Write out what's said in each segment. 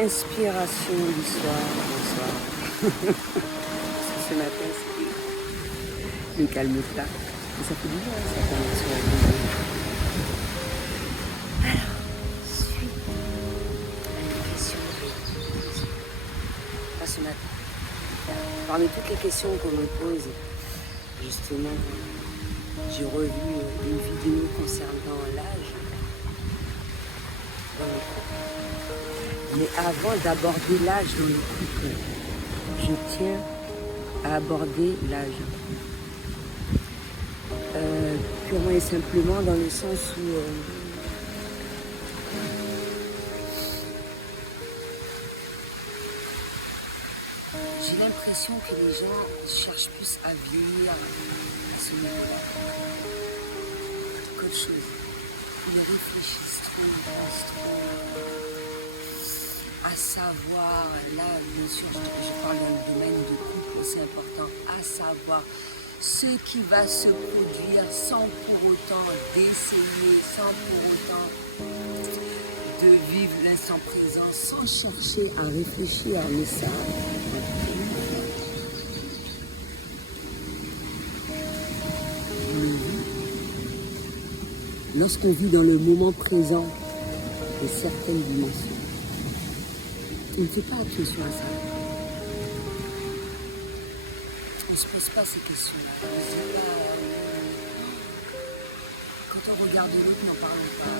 Inspiration du soir, bonsoir. Parce que ce matin, c'était le calme plat. Et ça fait du bien, ça commence à alors, suite à une question pas ce matin. Parmi toutes les questions qu'on me pose, justement, j'ai revu une vidéo concernant l'âge dans le couple. Mais avant d'aborder l'âge dans le couple, je tiens à aborder l'âge. Purement et simplement dans le sens où j'ai l'impression que les gens cherchent plus à vieillir à ce moment-là qu'autre chose. Ils réfléchissent trop, ils pensent trop. À savoir, là bien sûr je parle d'un domaine de couple, c'est important, à savoir ce qui va se produire sans pour autant d'essayer, sans pour autant de vivre l'instant présent, sans chercher à réfléchir, mais ça. Lorsqu'on vit dans le moment présent de certaines dimensions, on ne fait pas attention à ça. On ne se pose pas ces questions-là. On ne se dit pas, quand on regarde l'autre, n'en parlons pas.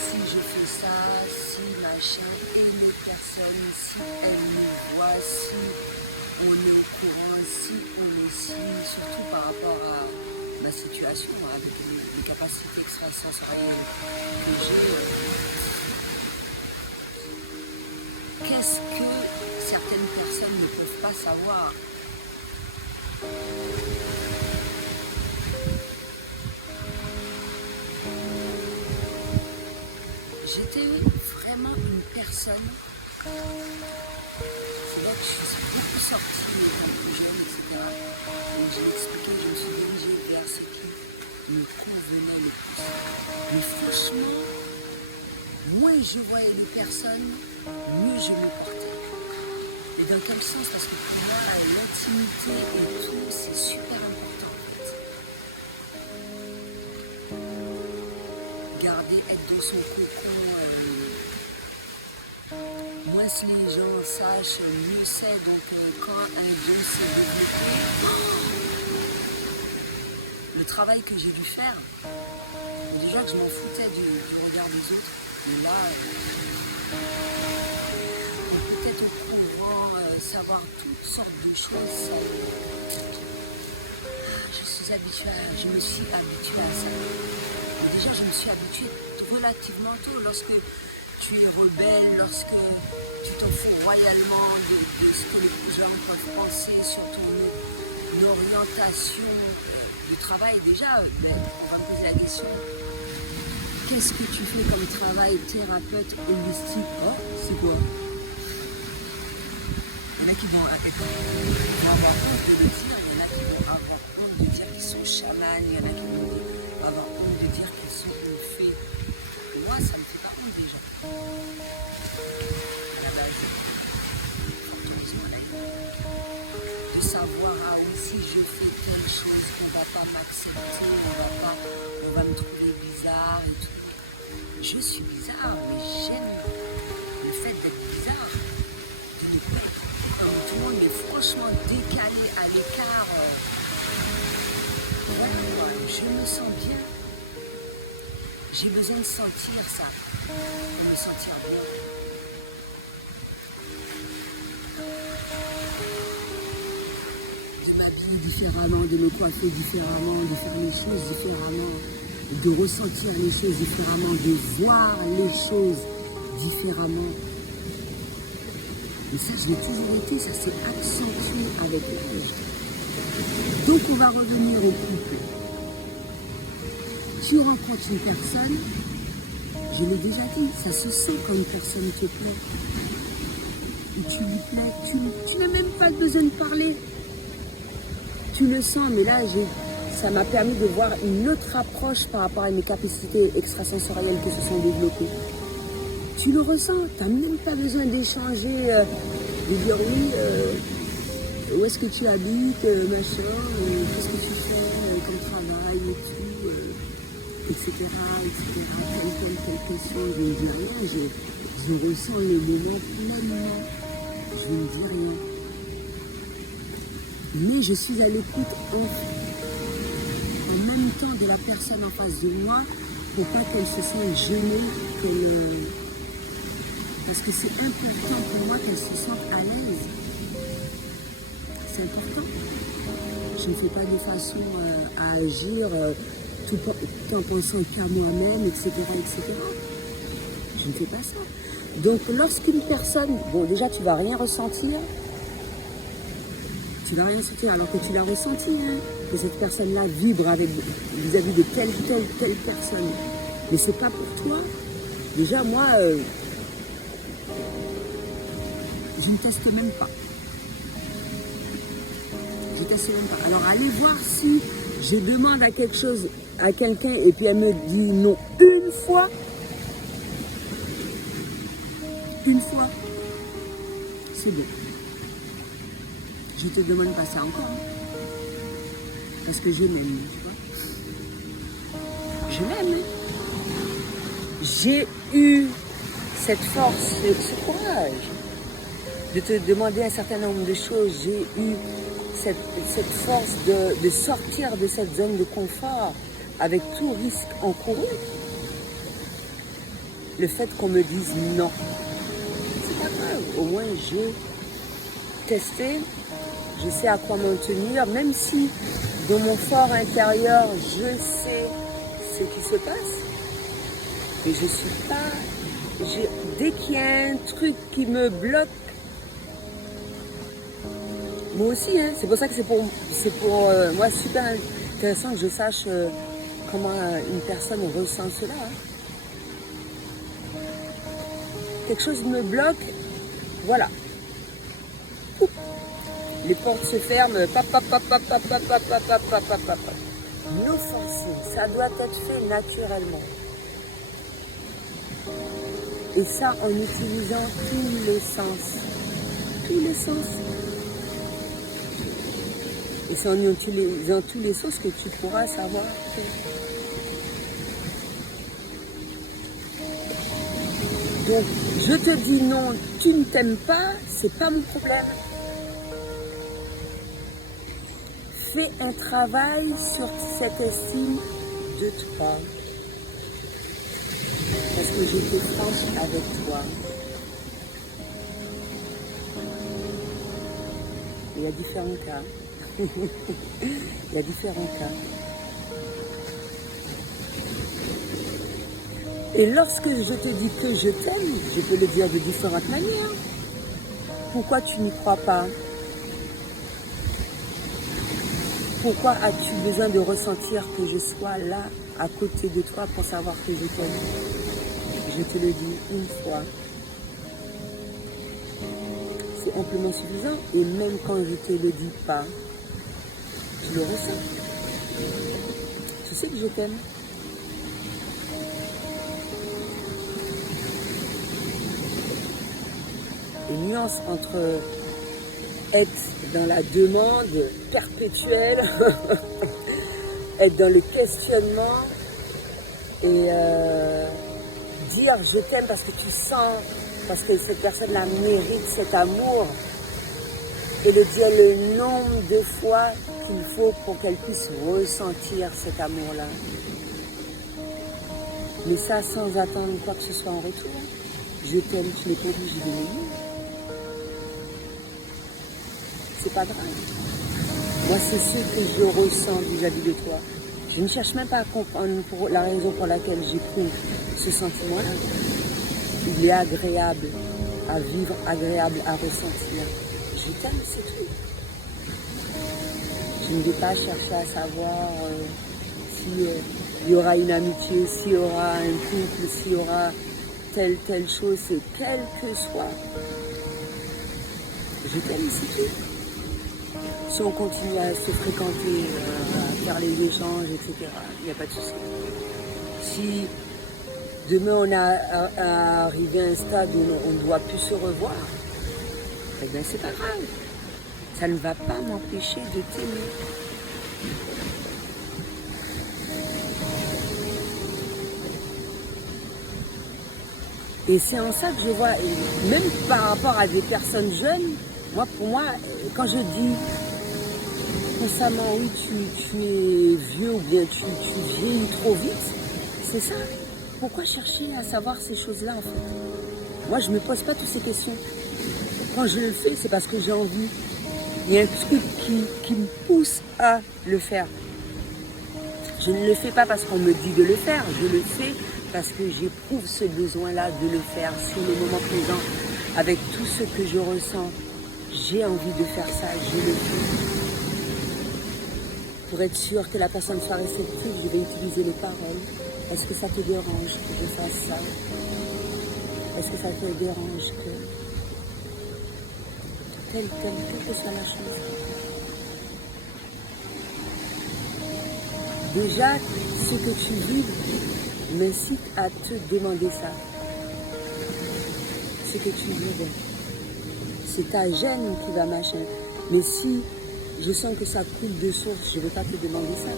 Si je fais ça, si machin, et une autre personne, si elle nous voit, si on est au courant, si on est si, surtout par rapport à ma situation, avec les capacités extrasensorielles que j'ai. Qu'est-ce que certaines personnes ne peuvent pas savoir? J'étais vraiment une personne, c'est là que je suis beaucoup sortie étant plus jeune, etc. Et je l'ai expliqué, je me suis dirigée vers ce qui me convenait le plus. Mais franchement, moins je voyais les personnes, mieux je me portais. Et dans quel sens? Parce que pour moi, l'intimité et tout, c'est super important en fait. Garder, être dans son cocon, moins les gens sachent, mieux c'est. Donc quand un don s'est développé, le travail que j'ai dû faire, déjà que je m'en foutais du regard des autres, mais là, peut-être au courant, savoir toutes sortes de choses, je me suis habituée à ça. Mais déjà, je me suis habituée relativement tôt. Lorsque tu es rebelle, lorsque tu t'en fous royalement de ce que les gens peuvent penser sur ton orientation du travail, déjà, on va me poser la question, qu'est-ce que tu fais comme travail thérapeute holistique? Oh, c'est quoi? Il y en a qui vont avoir honte de le dire, il y en a qui vont avoir honte de dire qu'ils sont chamans, il y en a qui vont avoir honte de dire qu'ils sont une fée. Moi, ça me fait pas honte déjà. À la base, fort heureusement là, de savoir, ah oui, si je fais telle chose, on va pas m'accepter, on va me trouver bizarre et tout. Je suis bizarre, mais j'aime le fait d'être bizarre, de ne pas être comme tout le monde, mais franchement décalé à l'écart. Voilà, je me sens bien. J'ai besoin de sentir ça, pour me sentir bien. De m'habiller différemment, de me coiffer différemment, de faire les choses différemment, de ressentir les choses différemment, de voir les choses différemment. Et ça, je l'ai toujours été, ça s'est accentué avec l'âge. Donc, on va revenir au couple. Tu rencontres une personne, je l'ai déjà dit, ça se sent quand une personne te plaît. Et tu lui plais, tu n'as même pas besoin de parler. Tu le sens, mais là, ça m'a permis de voir une autre approche par rapport à mes capacités extrasensorielles qui se sont développées. Tu le ressens, tu n'as même pas besoin d'échanger, de dire oui, où est-ce que tu habites, machin, qu'est-ce que tu fais, ton travail et tout, etc., etc., telle question, je ne dis rien, je ressens le moment pleinement, je ne dis rien. Mais je suis à l'écoute en même temps de la personne en face de moi pour pas qu'elle se sente gênée, parce que c'est important pour moi qu'elle se sente à l'aise. C'est important. Je ne fais pas de façon à agir tout en pensant qu'à moi-même, etc., etc. Je ne fais pas ça. Donc lorsqu'une personne, bon déjà tu vas rien ressentir, alors que tu l'as ressenti, hein, que cette personne-là vibre vis-à-vis de telle personne. Mais c'est pas pour toi. Déjà moi, je ne teste même pas. Je teste même pas. Alors allez voir si je demande à quelque chose à quelqu'un et puis elle me dit non une fois, c'est bon. Je te demande pas ça encore. Parce que je m'aime, tu vois. Je m'aime. J'ai eu cette force, ce courage de te demander un certain nombre de choses. J'ai eu cette force de sortir de cette zone de confort avec tout risque encouru. Le fait qu'on me dise non, c'est pas grave. Au moins j'ai testé, je sais à quoi m'en tenir, même si dans mon fort intérieur, je sais ce qui se passe. Mais je suis pas... Dès qu'il y a un truc qui me bloque, moi aussi, hein, c'est pour ça que c'est pour moi super intéressant que je sache comment une personne ressent cela. Hein. Quelque chose me bloque, voilà. Oup. Les portes se ferment, no forcing, ça doit être fait naturellement. Et ça en utilisant tous les sens. Tous les sens. Et c'est en utilisant tous les sens que tu pourras savoir que... Donc, je te dis non, tu ne t'aimes pas, c'est pas mon problème. Fais un travail sur cette estime de toi. Parce que j'étais franche avec toi. Il y a différents cas. Il y a différents cas. Et lorsque je te dis que je t'aime, je peux le dire de différentes manières. Pourquoi tu n'y crois pas? Pourquoi as-tu besoin de ressentir que je sois là, à côté de toi, pour savoir que je t'aime? Je te le dis une fois. C'est amplement suffisant. Et même quand je ne te le dis pas, tu le ressens. Tu sais que je t'aime. Une nuance entre être dans la demande perpétuelle, être dans le questionnement et dire je t'aime parce que tu sens, parce que cette personne-là mérite cet amour, et le dire le nombre de fois qu'il faut pour qu'elle puisse ressentir cet amour-là. Mais ça sans attendre quoi que ce soit en retour. Je t'aime, tu n'es pas obligé de m'aimer. C'est pas grave. Moi, c'est ce que je ressens vis-à-vis de toi. Je ne cherche même pas à comprendre pour la raison pour laquelle j'éprouve ce sentiment-là. Il est agréable à vivre, agréable à ressentir. Je t'aime, c'est tout. Je ne vais pas chercher à savoir s'il y aura une amitié, s'il y aura un couple, s'il y aura telle chose, quelle que soit. Je t'aime, c'est tout. Si on continue à se fréquenter, à faire les échanges, etc., il n'y a pas de souci. Si demain on a arrivé à un stade où on ne doit plus se revoir, eh bien c'est pas grave. Ça ne va pas m'empêcher de t'aimer. Et c'est en ça que je vois, et même par rapport à des personnes jeunes, pour moi, quand je dis constamment oui tu es vieux ou bien tu vieillis trop vite, c'est ça. Pourquoi chercher à savoir ces choses-là en fait? Moi je ne me pose pas toutes ces questions. Quand je le fais, c'est parce que j'ai envie. Il y a un truc qui me pousse à le faire. Je ne le fais pas parce qu'on me dit de le faire, je le fais parce que j'éprouve ce besoin-là de le faire sur le moment présent, avec tout ce que je ressens. J'ai envie de faire ça, je le fais. Pour être sûr que la personne soit réceptive, je vais utiliser les paroles. Est-ce que ça te dérange que je fasse ça? Est-ce que ça te dérange que... Quelle que soit la chose. Déjà, ce que tu vis m'incite à te demander ça. Ce que tu vis, c'est ta gêne qui va machin. Mais si je sens que ça coule de source, je ne vais pas te demander ça.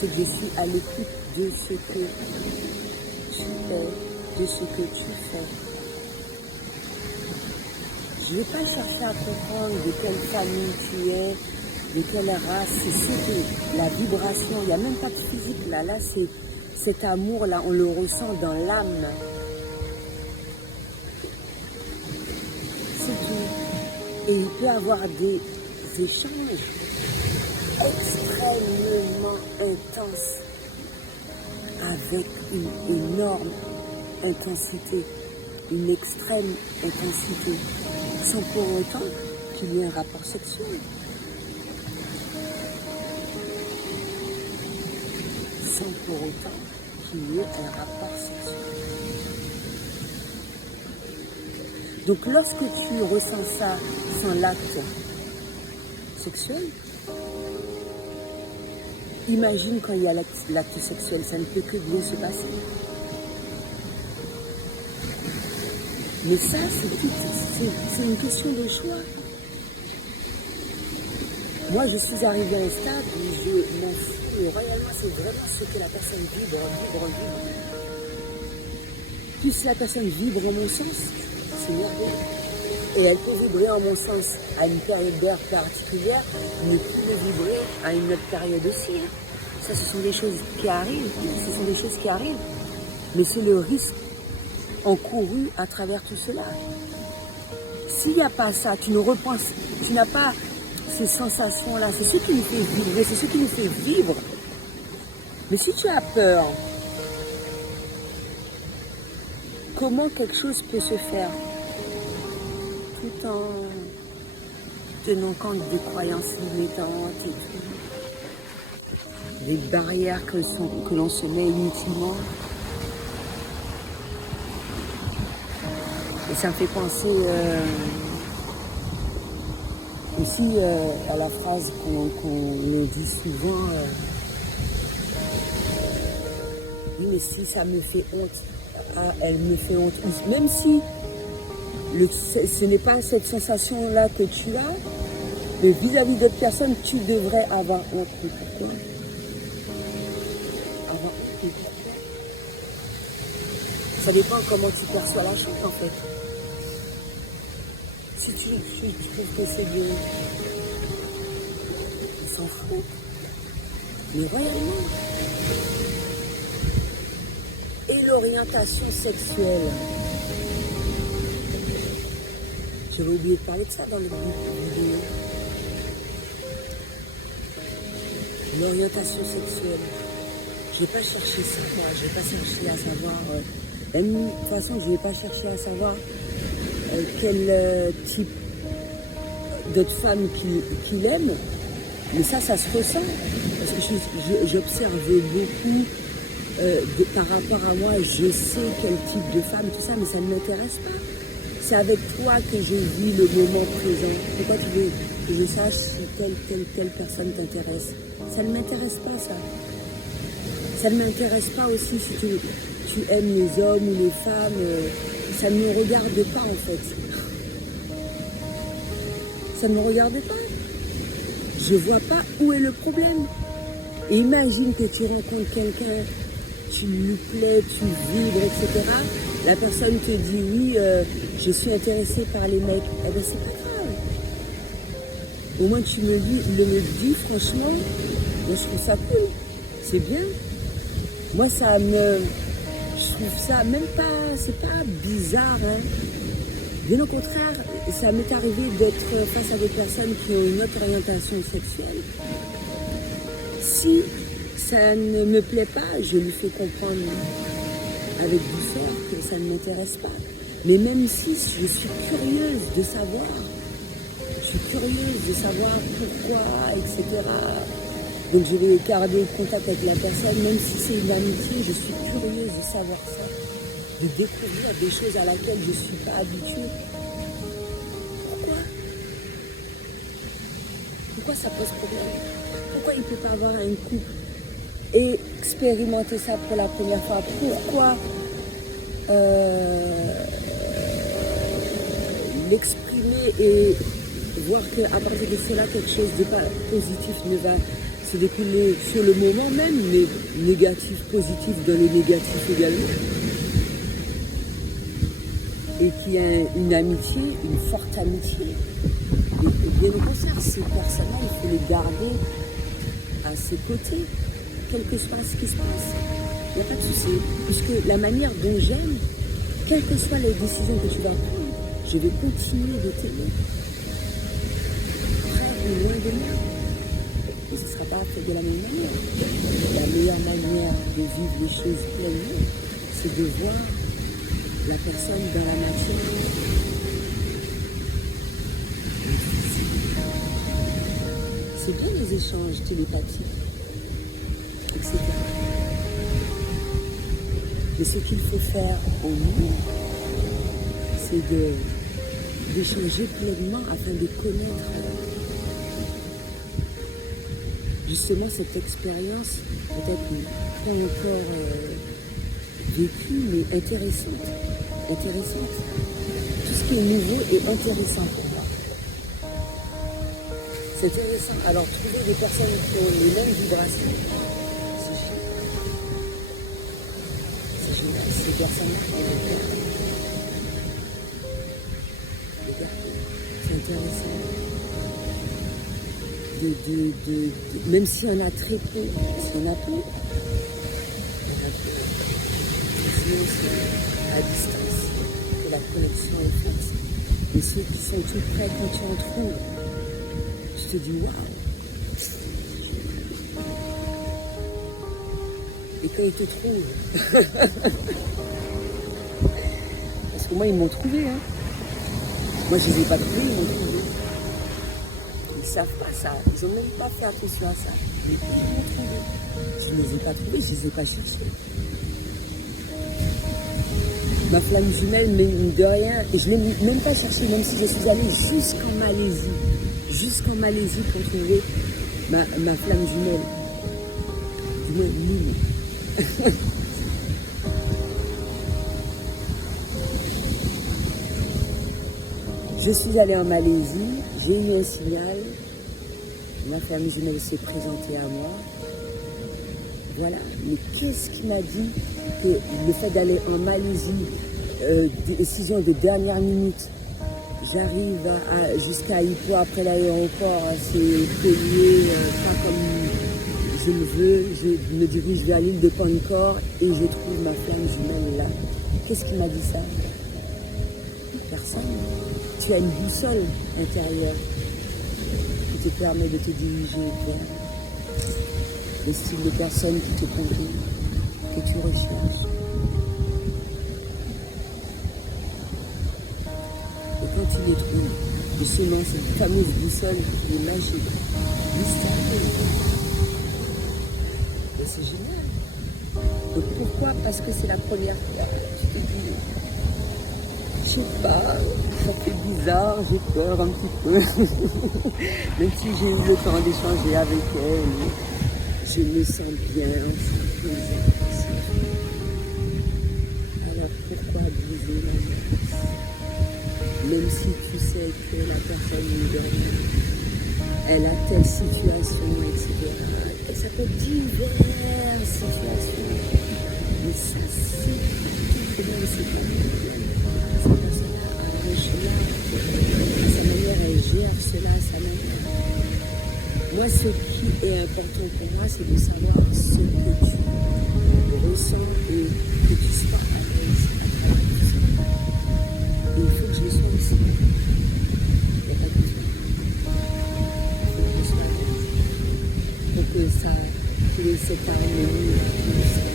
C'est que je suis à l'écoute de ce que tu es, de ce que tu fais. Je ne vais pas chercher à comprendre de quelle famille tu es, de quelle race. C'est ce que la vibration, il n'y a même pas de physique là. Là, c'est cet amour-là, on le ressent dans l'âme. C'est tout. Et il peut y avoir des échanges extrêmement intenses avec une énorme intensité, une extrême intensité, sans pour autant qu'il y ait un rapport sexuel. Sans pour autant qu'il y ait un rapport sexuel. Donc lorsque tu ressens ça sans l'acte sexuel, imagine quand il y a l'acte sexuel, ça ne peut que bien se passer. Mais ça, c'est une question de choix. Moi, je suis arrivée à un stade où je m'en fous royalement, c'est vraiment ce que la personne vibre. Plus la personne vibre en mon sens, c'est merveilleux. Et elle peut vibrer en mon sens à une période d'heure particulière, mais peut vibrer à une autre période aussi. Ça, ce sont des choses qui arrivent. Mais c'est le risque encouru à travers tout cela. S'il n'y a pas ça, tu n'as pas ces sensations-là, c'est ce qui nous fait vibrer, c'est ce qui nous fait vivre. Mais si tu as peur, comment quelque chose peut se faire tout en tenant compte des croyances limitantes et tout, des barrières que l'on se met inutilement. Et ça me fait penser aussi à la phrase qu'on nous dit souvent, oui mais si ça me fait honte, elle me fait honte. Même si ce n'est pas cette sensation-là que tu as, mais vis-à-vis d'autres personnes, tu devrais avoir honte. Pourquoi? Avoir honte, pourquoi? Ça dépend comment tu perçois la chose en fait. Si tu trouves que c'est bien, il s'en fout. Mais royalement. Et l'orientation sexuelle. J'avais oublié de parler de ça dans le vidéo. L'orientation sexuelle. Je n'ai pas cherché ça, moi. Je n'ai pas cherché à savoir. De toute façon, je ne vais pas chercher à savoir quel type d'autres femmes qu'il aime, mais ça se ressent, parce que j'observe beaucoup par rapport à moi, je sais quel type de femme, tout ça, mais ça ne m'intéresse pas. C'est avec toi que je vis le moment présent. Pourquoi tu veux que je sache si telle personne t'intéresse? Ça ne m'intéresse pas, ça. Ça ne m'intéresse pas aussi si tu aimes les hommes ou les femmes. Ça ne me regarde pas en fait. Ça ne me regarde pas. Je vois pas où est le problème. Et imagine que tu rencontres quelqu'un, tu lui plais, tu vibres, etc. La personne te dit oui, je suis intéressée par les mecs. Eh bien c'est pas grave. Au moins tu me dis franchement, moi je trouve ça cool. C'est bien. Moi je trouve ça même pas, c'est pas bizarre, hein. Bien au contraire, ça m'est arrivé d'être face à des personnes qui ont une autre orientation sexuelle. Si ça ne me plaît pas, je lui fais comprendre avec douceur que ça ne m'intéresse pas. Mais même si je suis curieuse de savoir, pourquoi, etc. Donc je vais garder contact avec la personne, même si c'est une amitié, je suis curieuse de savoir ça. De découvrir des choses à laquelle je ne suis pas habituée. Pourquoi ça pose problème? Pourquoi il ne peut pas avoir un couple et expérimenter ça pour la première fois? Pourquoi l'exprimer et voir qu'à partir de cela, quelque chose de pas positif ne va se découler sur le moment même, mais négatif, positif dans le négatif également? Et qu'il y a une amitié, une forte amitié. Et bien au contraire, ces personnes-là, il faut les garder à ses côtés, quel que soit ce qui se passe. Il n'y a pas de souci, puisque la manière dont j'aime, quelles que soient les décisions que tu vas prendre, je vais continuer de t'aimer. Près ou loin de moi. Et ce ne sera pas fait de la même manière. La meilleure manière de vivre les choses pleinement, c'est de voir la personne dans la nature. C'est bien les échanges télépathiques, etc. Mais ce qu'il faut faire au mieux, c'est d'échanger pleinement afin de connaître justement cette expérience, peut-être pas encore vécue, mais intéressante. Tout ce qui est nouveau est intéressant pour moi. C'est intéressant. Alors, trouver des personnes qui ont les mêmes vibrations, c'est génial. Ces personnes-là, c'est intéressant. Même s'il y en a très peu, s'il y en a peu, sinon c'est à distance que la connexion est faite. Mais ceux qui sont tout près, quand tu en trouves, tu te dis waouh. Et quand ils te trouvent, parce que moi ils m'ont trouvé, hein. Moi je ne les ai pas trouvés, ils m'ont trouvé. Ils ne savent pas ça, ils n'ont même pas fait attention à ça. Mais ils m'ont trouvé. Je ne les ai pas trouvés, je ne les ai pas cherchés. Ma flamme jumelle, mais de rien, et je ne l'ai même pas cherché, même si je suis allée jusqu'en Malaisie pour trouver ma flamme jumelle. Du moins, Nina. Je suis allée en Malaisie, j'ai eu un signal, ma flamme jumelle s'est présentée à moi. Voilà, mais qu'est-ce qui m'a dit que le fait d'aller en Malaisie, décision de dernière minute, j'arrive jusqu'à Ipoh après l'aéroport, c'est payé, pas comme je le veux, je me dirige vers l'île de Pancor et je trouve ma flamme jumelle là. Qu'est-ce qui m'a dit ça? Personne. Tu as une boussole intérieure qui te permet de te diriger vers le style de personne qui te convient, que tu recherches. Et quand tu les trouves, justement, cette fameuse boussole qui est magique, mystérieuse. Et c'est génial. Donc pourquoi? Parce que c'est la première fois. Tu te dis, je sais pas, ça fait bizarre, j'ai peur un petit peu. Même si j'ai eu le temps d'échanger avec elle. Je me sens bien en sécurité. Alors pourquoi briser la glace? Même si tu sais que la personne nous donne, elle a telle situation, etc. Et ça peut être diverses situations. Mais ça, c'est comment c'est pas cette personne a réagi, sa manière, elle gère cela, sa manière. Moi, ce qui est important pour moi, c'est de savoir ce que tu ressens et que tu sois à l'aise à travers tout ça. Et il faut que je le sois aussi. Il n'y a pas de besoin. Il faut que je sois à l'aise. Pour que ça, qu'il y ait cette harmonie, tout ça.